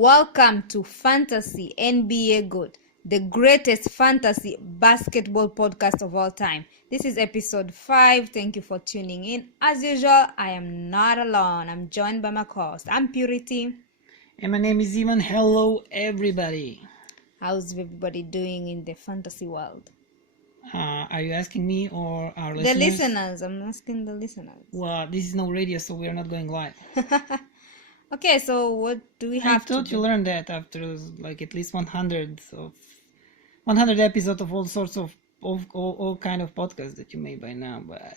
Welcome to Fantasy NBA Good, the greatest fantasy basketball podcast of all time. This is episode 5. Thank you for tuning in. As usual, I am not alone. I'm joined by my co-host. I'm Purity. And my name is Ivan. Hello, everybody. How's everybody doing in the fantasy world? Are you asking me or our The listeners? listeners. I'm asking the listeners. Well, this is no radio, so we are not going live. Okay, so what do we have I thought to you do? learned that after like at least 100 episodes of all sorts of all kind of podcasts that you made by now. But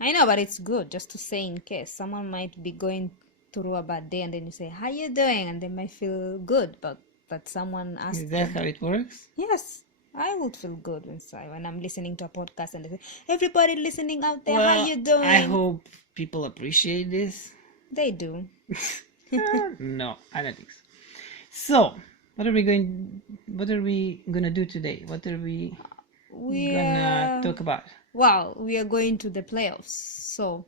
I know, but it's good just to say in case someone might be going through a bad day and then you say, "How you doing?" and they might feel good, but that someone asked is that them. how it works? Yes, I would feel good when I'm listening to a podcast and they say, "Everybody listening out there, how Well, you doing?" I hope people appreciate this. They do. No, I don't think so. So, what are we gonna do today? What are we gonna talk about? Well, we are going to the playoffs, so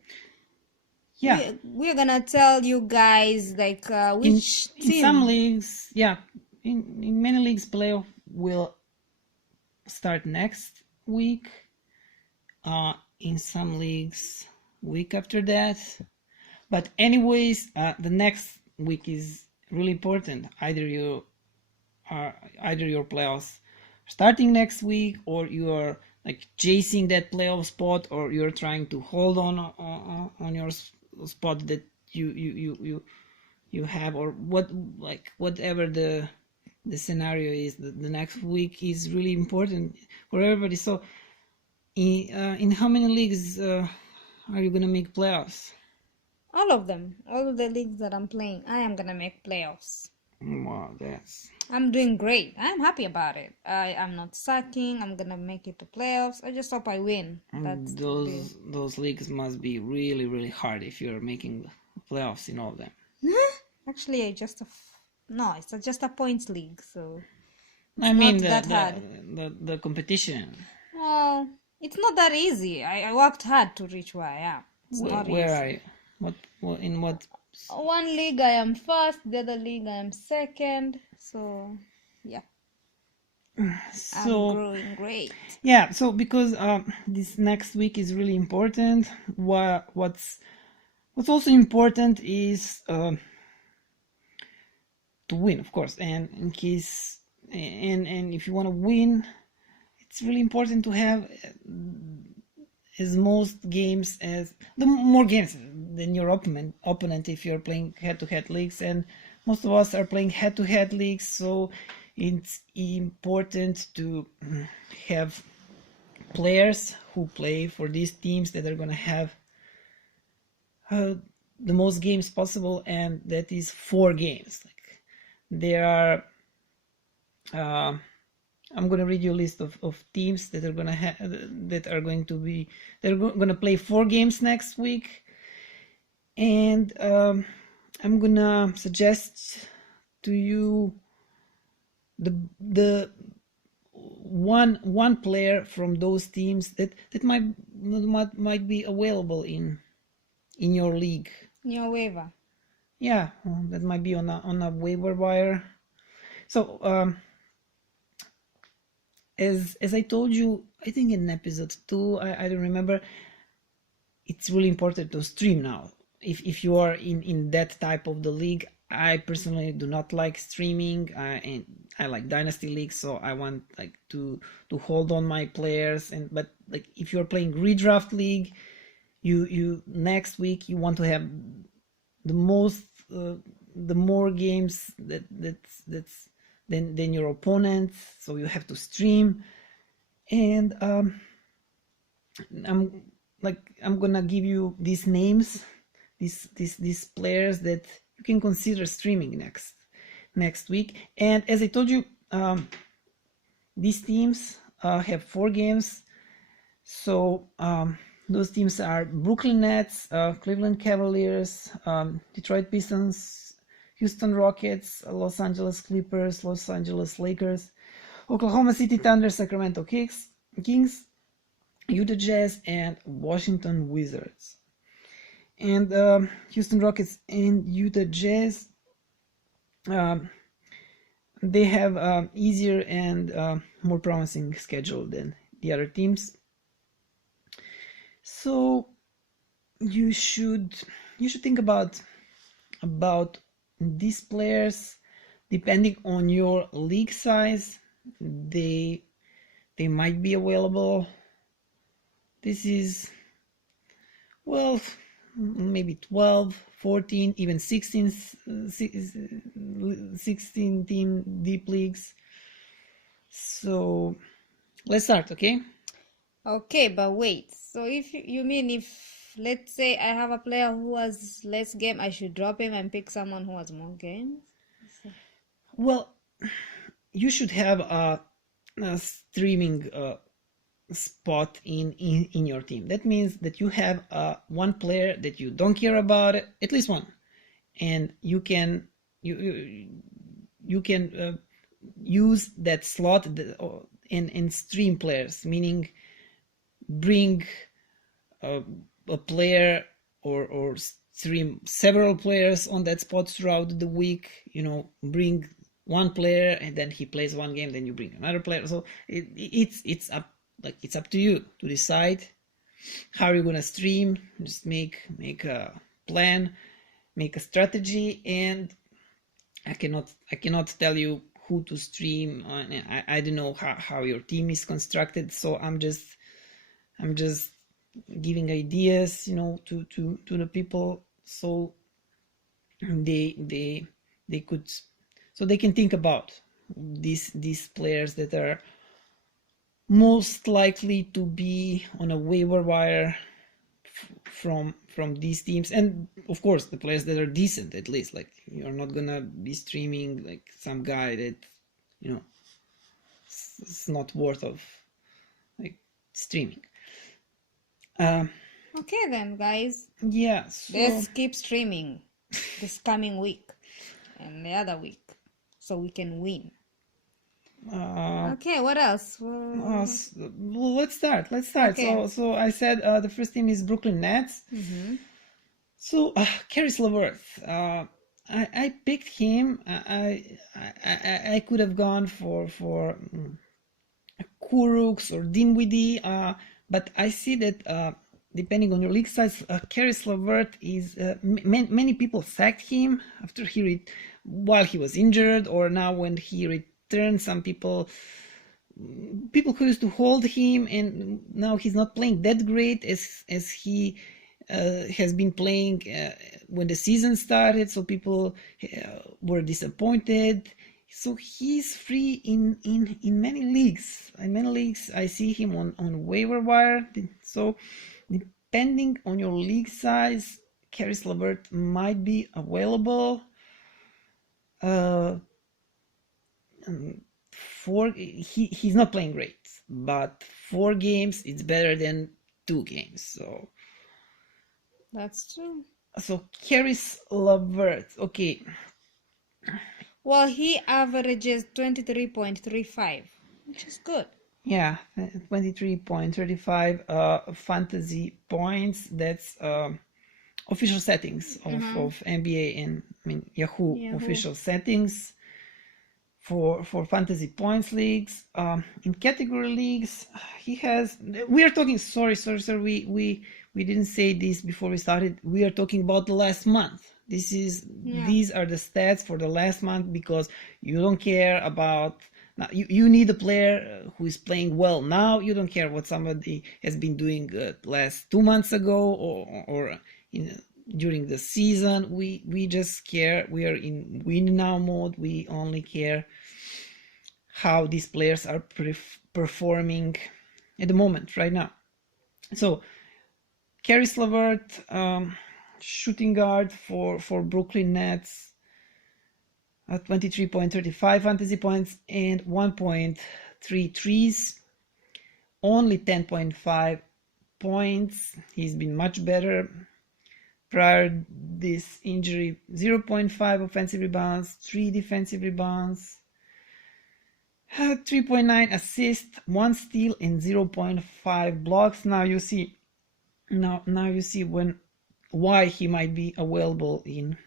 Yeah. we're gonna tell you guys like which in team. some leagues, in many leagues, playoff will start next week. In some leagues, week after that. But anyways, the next week is really important. Either your playoffs starting next week, or you are like chasing that playoff spot, or you're trying to hold on your spot that you have, or whatever the scenario is. The next week is really important for everybody. So in how many leagues are you gonna make playoffs? All of them, all the leagues that I'm playing, I am gonna make playoffs. Wow, that's I'm doing great. I'm happy about it. I'm not sucking. I'm gonna make it to playoffs. I just hope I win. That's those leagues must be really, really hard if you're making playoffs in all of them. Actually, it's just a points league, so I mean not that hard. the competition. Well, it's not that easy. I worked hard to reach where I am. It's not Where easy. are you? What in what? One league I am first, the other league I am second. So yeah, So I'm growing great. yeah, so because this next week is really important. What's also important is to win, of course, and in case and if you want to win, it's really important to have as most games as the more games than your opponent if you're playing head-to-head leagues, and most of us are playing head-to-head leagues, so it's important to have players who play for these teams that are going to have the most games possible, and that is 4 games. Like there are I'm going to read you a list of teams that are going to going to play 4 games next week, and I'm going to suggest to you the one player from those teams that might be available in your league. Your waiver. Yeah, that might be on a waiver wire. So as I told you, I think in episode 2, I don't remember, it's really important to stream now. If you are in that type of the league, I personally do not like streaming, and I like dynasty leagues, so I want like to hold on my players. But like if you're playing redraft league, you next week you want to have the more games that's than your opponent, so you have to stream. And I'm gonna give you these names, these players that you can consider streaming next week. And as I told you, these teams have 4 games. So those teams are Brooklyn Nets, Cleveland Cavaliers, Detroit Pistons, Houston Rockets, Los Angeles Clippers, Los Angeles Lakers, Oklahoma City Thunder, Sacramento Kings, Utah Jazz, and Washington Wizards. And Houston Rockets and Utah Jazz um, they have easier and more promising schedule than the other teams. So you should think about these players. Depending on your league size, they might be available. This is, well, maybe 12, 14, even 16 team deep leagues. So let's start, okay? Okay, but wait. So if you mean if let's say I have a player who has less game, I should drop him and pick someone who has more games? Well, you should have a streaming spot in your team. That means that you have one player that you don't care about, at least one, and you can use that slot and stream players, meaning bring a player or stream several players on that spot throughout the week. Bring one player and then he plays one game, then you bring another player. So it's up to you to decide how you're gonna stream. Just make a plan, make a strategy, and I cannot tell you who to stream. I don't know how your team is constructed, so I'm just giving ideas, to the people, so they could, so they can think about these players that are most likely to be on a waiver wire from these teams, and of course the players that are decent, at least. Like, you're not gonna be streaming like some guy that it's not worth of like streaming. Okay then, guys. Yeah, so Let's keep streaming this coming week and the other week so we can win. Okay, what else? well, let's start. Okay. So I said the first team is Brooklyn Nets. So Caris LeVert, I picked him. I could have gone for Kuruks or Dinwiddie, but I see that depending on your league size, Caris LeVert is many people sacked him after while he was injured, or now when he returned. Some people who used to hold him, and now he's not playing that great as he has been playing when the season started. So people were disappointed. So he's free in many leagues. In many leagues, I see him on waiver wire. So depending on your league size, Caris LeVert might be available. He's not playing great, but 4 games it's better than 2 games. So That's true. So Caris LeVert, okay. Well, he averages 23.35, which is good. Yeah, 23.35 fantasy points. That's official settings of NBA and Yahoo official settings for fantasy points leagues. In category leagues, he has. We are talking. Sorry. We didn't say this before we started. We are talking about the last month. These are the stats for the last month, because you don't care about. Now, you need a player who is playing well now. You don't care what somebody has been doing last 2 months ago or during the season. We just care. We are in win now mode. We only care how these players are performing at the moment, right now. So, Caris LeVert, shooting guard for Brooklyn Nets. 23.35 fantasy points and 1.3 threes, only 10.5 points. He's been much better prior this injury. 0.5 offensive rebounds, 3 defensive rebounds, 3.9 assists, 1 steal, and 0.5 blocks. Now you see why he might be available in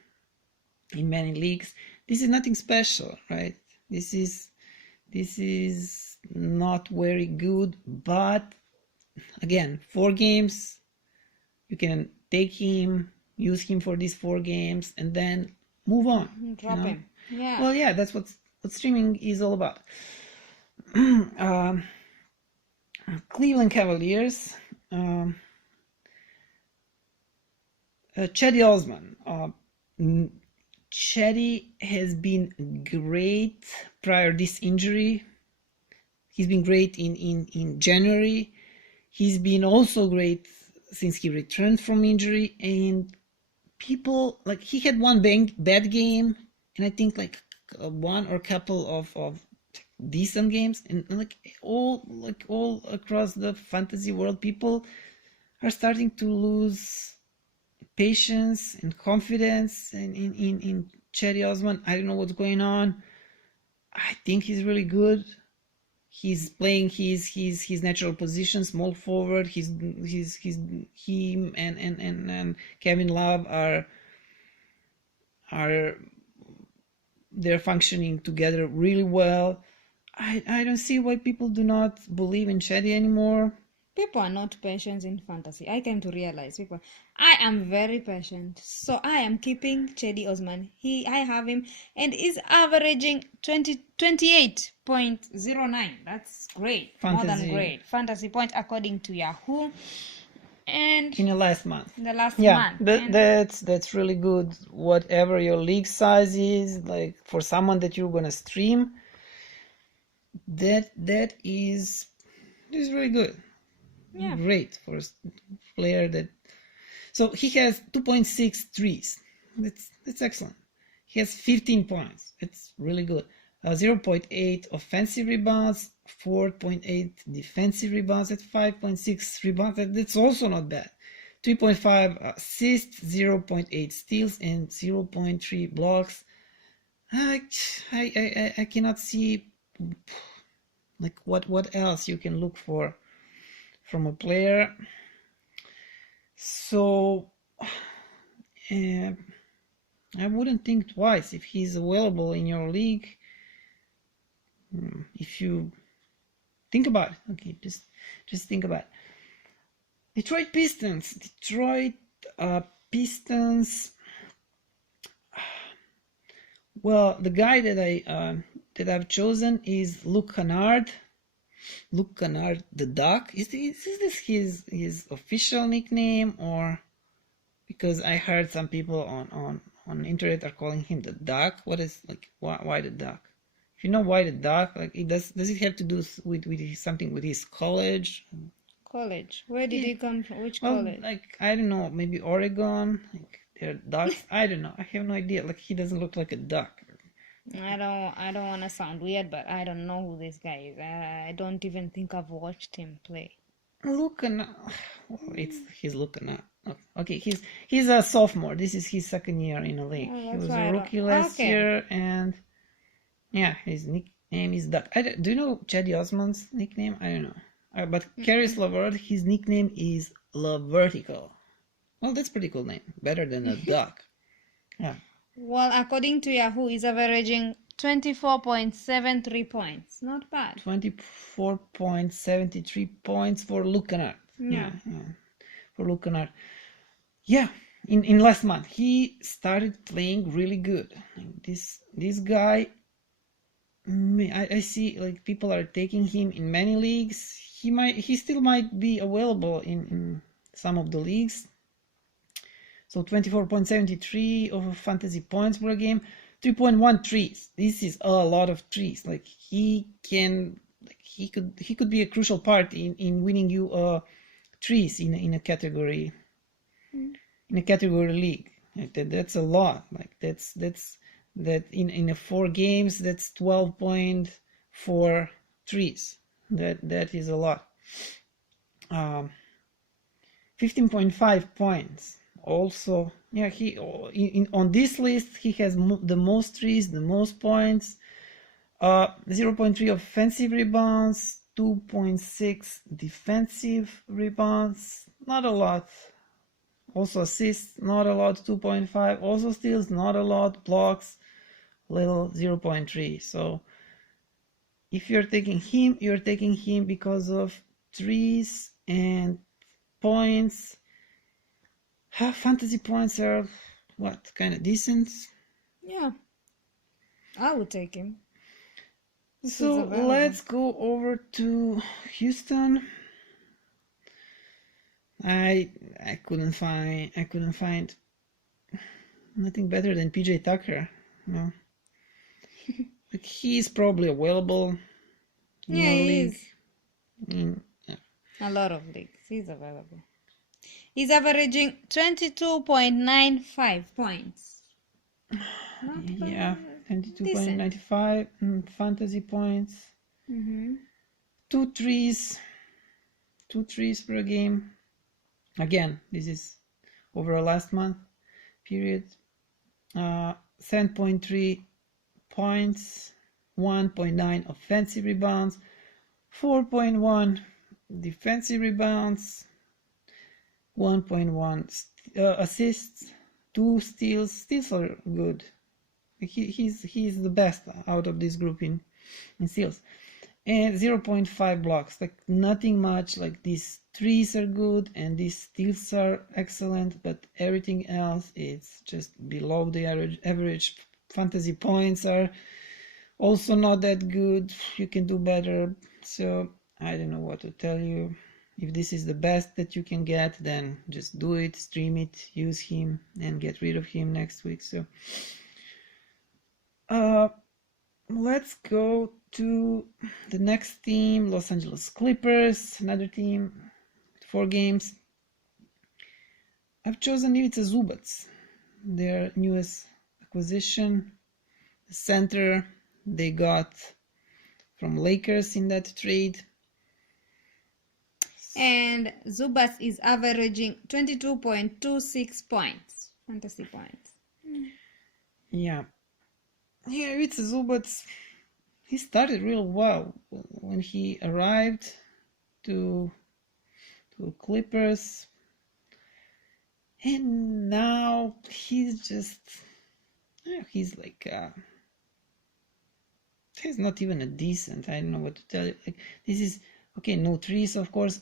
many leagues. this is nothing special, right? This is not very good, but again, 4 games, you can take him, use him for these 4 games, and then move on. Drop him. Yeah. Well, yeah, that's what streaming is all about. Cleveland Cavaliers, Cedi Osman. Cedi has been great prior this injury. He's been great in January. He's been also great since he returned from injury. And people, like, he had one bad game, and I think like one or couple of decent games, and like all across the fantasy world, people are starting to lose patience and confidence in Cedi Osman. I don't know what's going on. I think he's really good. He's playing his natural position, small forward. Him and Kevin Love are they're functioning together really well. I don't see why people do not believe in Cedi anymore. People are not patient in fantasy. I came to realize I am very patient, so I am keeping Cedi Osman. I have him, and is averaging 28.09. That's great. More than great fantasy points according to Yahoo. And in the last month. month. That's really good. Whatever your league size is, like for someone that you're gonna stream, that is really good. Yeah. Great for a player that. So he has 2.6 threes. That's excellent. He has 15 points. It's really good. 0.8 offensive rebounds, 4.8 defensive rebounds, at 5.6 rebounds. That's also not bad. 3.5 assists, 0.8 steals, and 0.3 blocks. I cannot see like what else you can look for from a player. So I wouldn't think twice if he's available in your league. If you think about it, okay, just think about it. Detroit Pistons. Well, the guy that I've chosen is Luke Kennard. Luke Kennard, the Duck. Is this his official nickname, or because I heard some people on the internet are calling him the Duck? What is, like, why the Duck? If you know why the Duck, like, does it have to do with something with his college? College. Where did he come from? Which Well, college? like, I don't know, maybe Oregon. Like, they're ducks. I don't know. I have no idea. Like, he doesn't look like a duck. I don't want to sound weird, but I don't know who this guy is. I don't even think I've watched him play. Looking, he's looking up. Okay, he's a sophomore. This is his second year in the league. He was a rookie last year, and yeah, his nickname is Duck. Do you know Cedi Osman's nickname? I don't know. But Caris LeVert, his nickname is LeVertical. Well, that's a pretty cool name. Better than a duck. Yeah. Well, according to Yahoo, he's averaging 24.73 points. Not bad. 24.73 points for Luke Kennard. Yeah. For Luke Kennard. Yeah. In last month, he started playing really good. This guy, I see, like, people are taking him in many leagues. He still might be available in some of the leagues. So 24.73 of fantasy points per game, 3.1 threes. This is a lot of threes. Like, he could be a crucial part in winning you threes in a category league. Like that's a lot. Like that's in a 4 games, that's 12.4 threes. That is a lot. 15.5 points. Also, yeah, he on this list he has the most threes, the most points. 0.3 offensive rebounds, 2.6 defensive rebounds, not a lot. Also assists, not a lot. 2.5. Also steals, not a lot. Blocks, little 0.3. So if you're taking him, you're taking him because of trees and points. Fantasy points are what, kind of decent. Yeah, I would take him. If So he's available. let's go over to Houston. I couldn't find nothing better than PJ Tucker. No. Like he's probably available in Yeah, your he league. is. In, A lot of leagues. He's available. He's averaging 22.95 points. Not yeah, bad. Decent. 22.95 fantasy points. Mm-hmm. Two threes per game. Again, this is over a last month period. 7.3 points, 1.9 offensive rebounds, 4.1 defensive rebounds, 1.1 assists, 2 steals. Steals are good. He's the best out of this group in steals. And 0.5 blocks. Like nothing much. Like these threes are good and these steals are excellent, but everything else is just below the average. Fantasy points are also not that good. You can do better. So I don't know what to tell you. If this is the best that you can get, then just do it, stream it, use him, and get rid of him next week. So let's go to the next team, Los Angeles Clippers, another team, 4 games. I've chosen Ivica Zubac, their newest acquisition, the center they got from Lakers in that trade. And Zubas is averaging 22.26 points. Fantasy points. Yeah, Ivica Zubac, he started real well when he arrived to Clippers, and now he's just he's like he's not even a decent. I don't know what to tell you. Like this is okay. No threes, of course.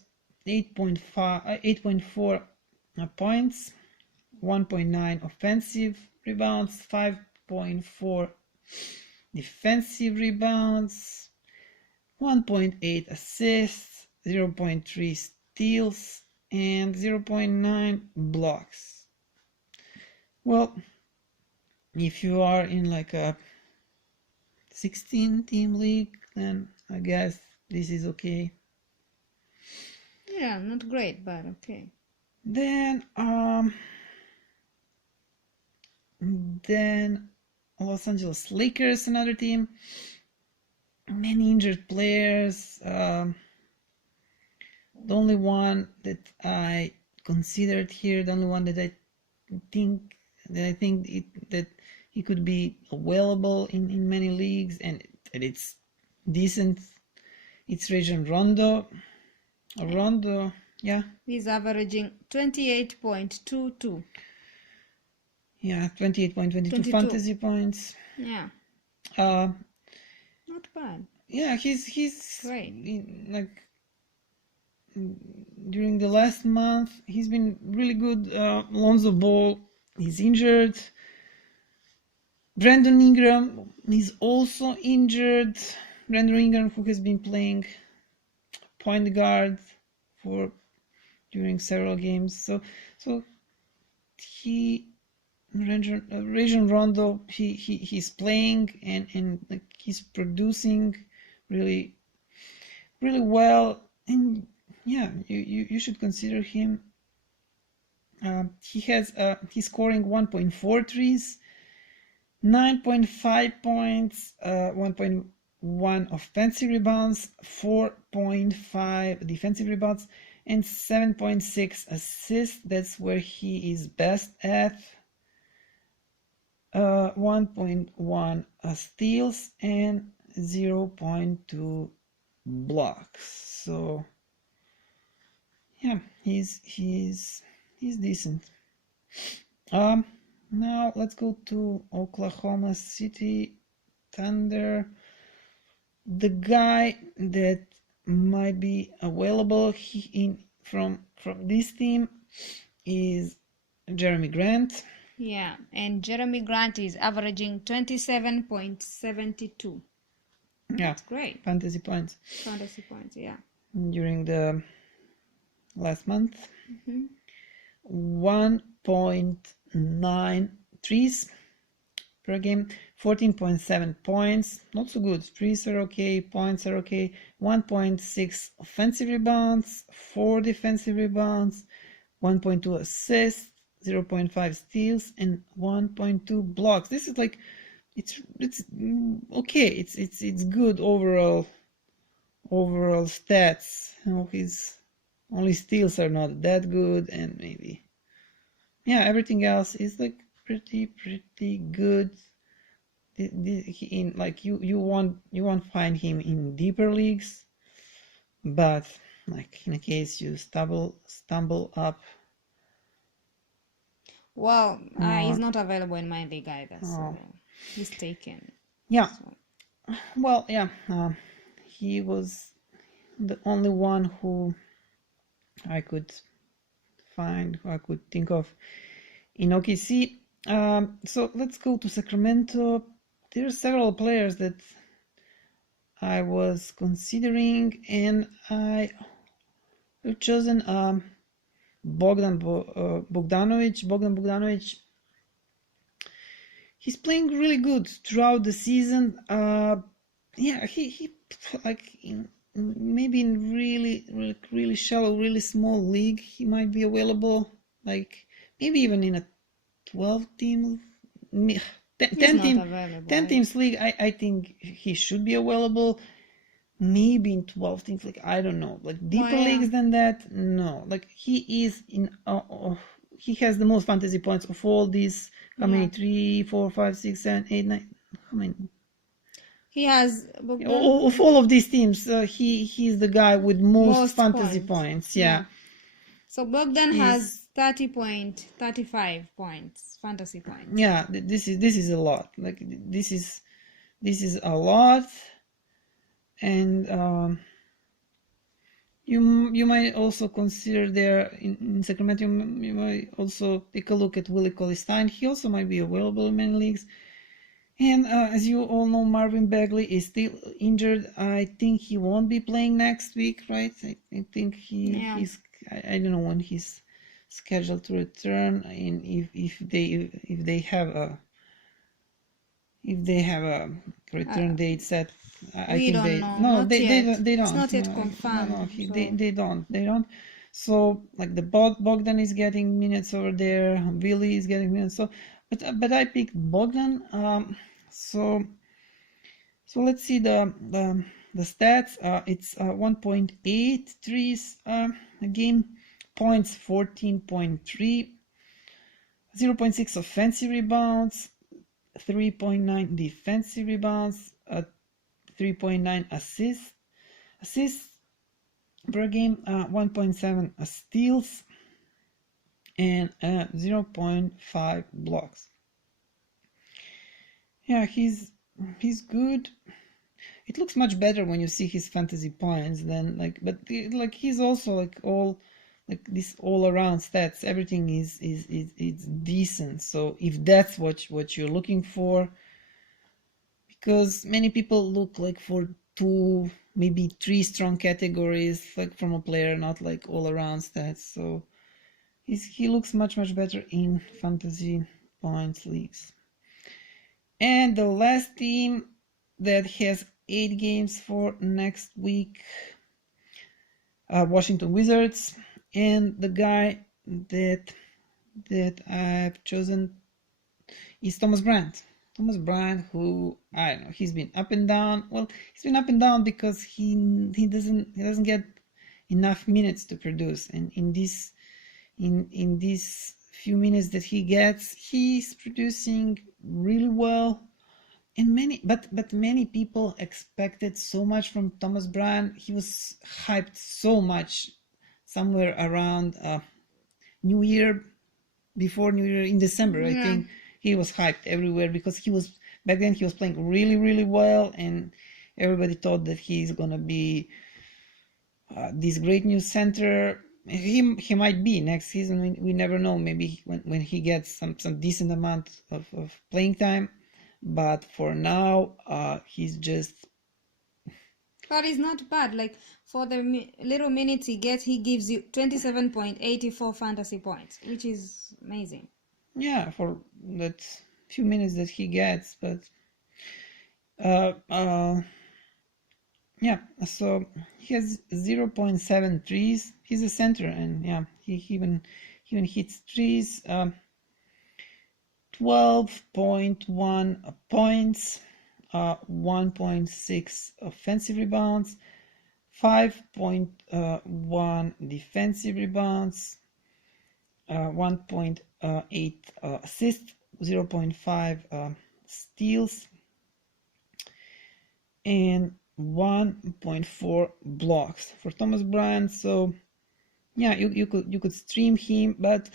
8.4 points, 1.9 offensive rebounds, 5.4 defensive rebounds, 1.8 assists, 0.3 steals, and 0.9 blocks. Well, if you are in like a 16 team league, then I guess this is okay. Yeah, not great, but okay. Then Los Angeles Lakers, another team. Many injured players. The only one that I considered here, the only one that I think that he could be available in many leagues and it's decent. It's Rajon Rondo. Rondo, yeah. He's averaging 28.22. Yeah, 28.22 fantasy points. Yeah. Not bad. Yeah, he's great. Like during the last month, he's been really good. Lonzo Ball, he's injured. Brandon Ingram is also injured. Brandon Ingram, who has been playing point guard for during several games, so Rajon Rondo, he's playing and like he's producing really well, and yeah, you should consider him. He's scoring 1.4 threes, 9.5 points, 1.1 offensive rebounds, 4.5 defensive rebounds, and 7.6 assists. That's where he is best at. 1.1 steals and 0.2 blocks. So yeah, he's decent. Now let's go to Oklahoma City Thunder. The guy that might be available from this team is Jeremy Grant. Yeah, and Jeremy Grant is averaging 27.72. Yeah, That's great. fantasy points Fantasy points, yeah. during the last month. Mm-hmm. 1.9 threes per game, 14.7 points, not so good. Threes are okay, points are okay. 1.6 offensive rebounds, 4 defensive rebounds, 1.2 assists, 0.5 steals, and 1.2 blocks. This is like it's okay. It's good overall stats. You know, his only steals are not that good, and maybe yeah, everything else is like pretty good. In like you won't find him in deeper leagues, but like in a case you stumble up. Well, he's not available in my league either, so Oh. he's taken. Yeah, So, well, yeah, he was the only one who I could find, who I could think of in OKC. So let's go to Sacramento. There are several players that I was considering, and I've chosen Bogdan Bogdanovic. He's playing really good throughout the season. Yeah, he like maybe in really shallow, really small league, he might be available. Like maybe even in a 12 team, 10 he's not team, available. 10 teams league. I think he should be available. Maybe in 12 teams league, I don't know. Like deeper yeah. leagues than that, no. Like he is in. He has the most fantasy points of all these. How many? 3, 4, 5, 6, 7, 8, 9. How many? He has Of all of these teams, he's the guy with most fantasy points. points. Yeah. So Bogdan has 30.35 points, fantasy points. Yeah, this is a lot. Like this is a lot, and you might also consider there in Sacramento. You might also take a look at Willie Cauley-Stein. He also might be available in many leagues. And as you all know, Marvin Bagley is still injured. I think he won't be playing next week, right? I think he's. I don't know when he's scheduled to return, and if they have a return date set. I think they know. no, Not they yet. don't. It's not yet No, confirmed. no, So. they don't. So like the Bogdan is getting minutes over there. Billy is getting minutes. So, but I picked Bogdan. So let's see the stats. It's 1.8 threes a game, points 14.3, 0.6 offensive rebounds, 3.9 defensive rebounds, 3.9 assists per game, 1.7 steals, and 0.5 blocks. Yeah, he's good. It looks much better when you see his fantasy points than but like he's also like all like this all around stats. Everything is decent. So if that's what you're looking for, because many people look like for 2, maybe 3 strong categories like from a player, not like all around stats. So he looks much better in fantasy points leagues. And the last team that has 8 games for next week, Washington Wizards, and the guy that I've chosen is Thomas Bryant. Thomas Bryant, who I don't know, he's been up and down. Well, he's been up and down because he doesn't get enough minutes to produce, and in these few minutes that he gets, he's producing really well. And many people expected so much from Thomas Bryant. He was hyped so much somewhere around before New Year in December. I think he was hyped everywhere because he was back then he was playing really, really well, and everybody thought that he's gonna be this great new center. He might be next season. We never know. Maybe when he gets some decent amount of playing time. But for now, he's just. But it's not bad. Like for the little minutes he gets, he gives you 27.84 fantasy points, which is amazing. Yeah, for that few minutes that he gets, but yeah, so he has 0.7 threes. He's a center, and yeah, he even hits threes. 12.1 points, 1.6 offensive rebounds, 5.1 defensive rebounds, 1.8 assists, 0.5 steals, and 1.4 blocks for Thomas Bryant. So yeah, you could stream him, but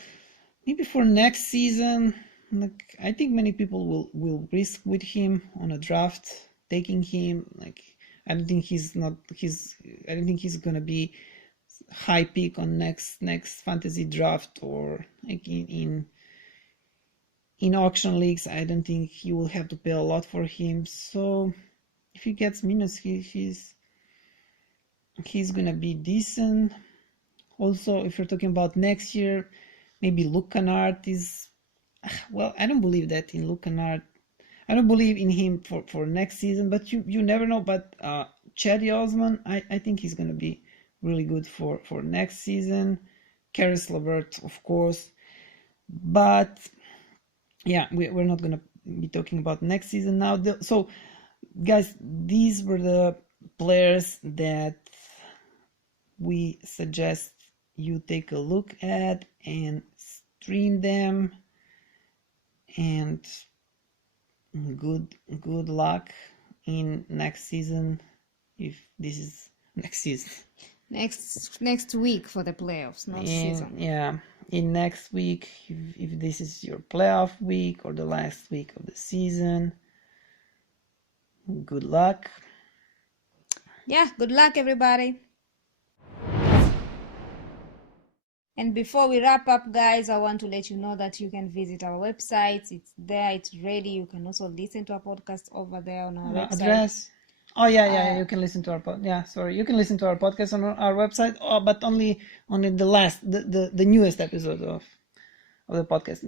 maybe for next season, like I think many people will risk with him on a draft, taking him. Like I don't think he's gonna be high pick on next fantasy draft, or like in auction leagues. I don't think you will have to pay a lot for him. So if he gets minutes, he's gonna be decent. Also, if you're talking about next year, maybe Luke Kennard is, well, I don't believe that in Luke Kennard. I don't believe in him for next season, but you never know. But Cedi Osman, I think he's gonna be really good for next season. Caris LeVert, of course, but yeah, we're not gonna be talking about next season now. So guys, these were the players that we suggest you take a look at and stream them, and good luck in next season, if this is next season. Next week for the playoffs, not season. Yeah, in next week, if this is your playoff week or the last week of the season. Good luck. Yeah, good luck, everybody. And before we wrap up, guys, I want to let you know that you can visit our website. It's there, it's ready. You can also listen to our podcast over there on our website. Address. Oh yeah, you can listen to our you can listen to our podcast on our website, but only the newest episode of the podcast.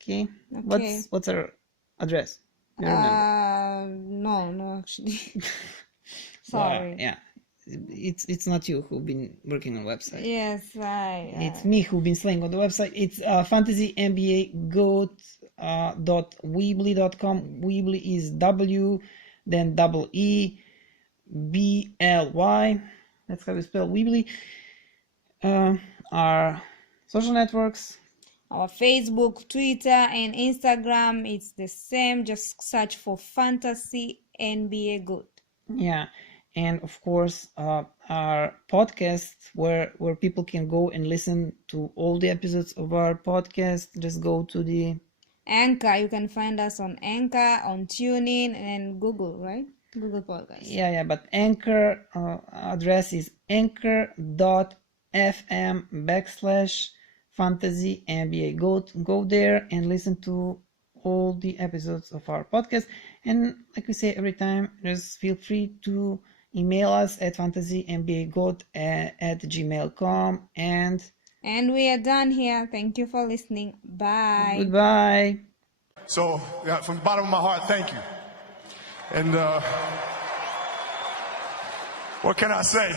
Okay. What's our address? No, actually. Sorry. Yeah, it's not you who've been working on website. Yes, it's me who've been slaying on the website. It's fantasynbagoat.weebly.com. Weebly is W, then EEBLY. That's how we spell Weebly. Our social networks. Our Facebook, Twitter, and Instagram, it's the same. Just search for Fantasy NBA Goat. Yeah, and of course, our podcast where people can go and listen to all the episodes of our podcast. Just go to the Anchor. You can find us on Anchor, on TuneIn, and Google, right? Google Podcast. Yeah, but Anchor address is anchor.fm/Fantasy NBA Goat. Go there and listen to all the episodes of our podcast. And like we say every time, just feel free to email us at fantasynbagoat@gmail.com. And we are done here. Thank you for listening. Bye. Goodbye. So from the bottom of my heart, thank you. And what can I say?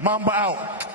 Mamba out.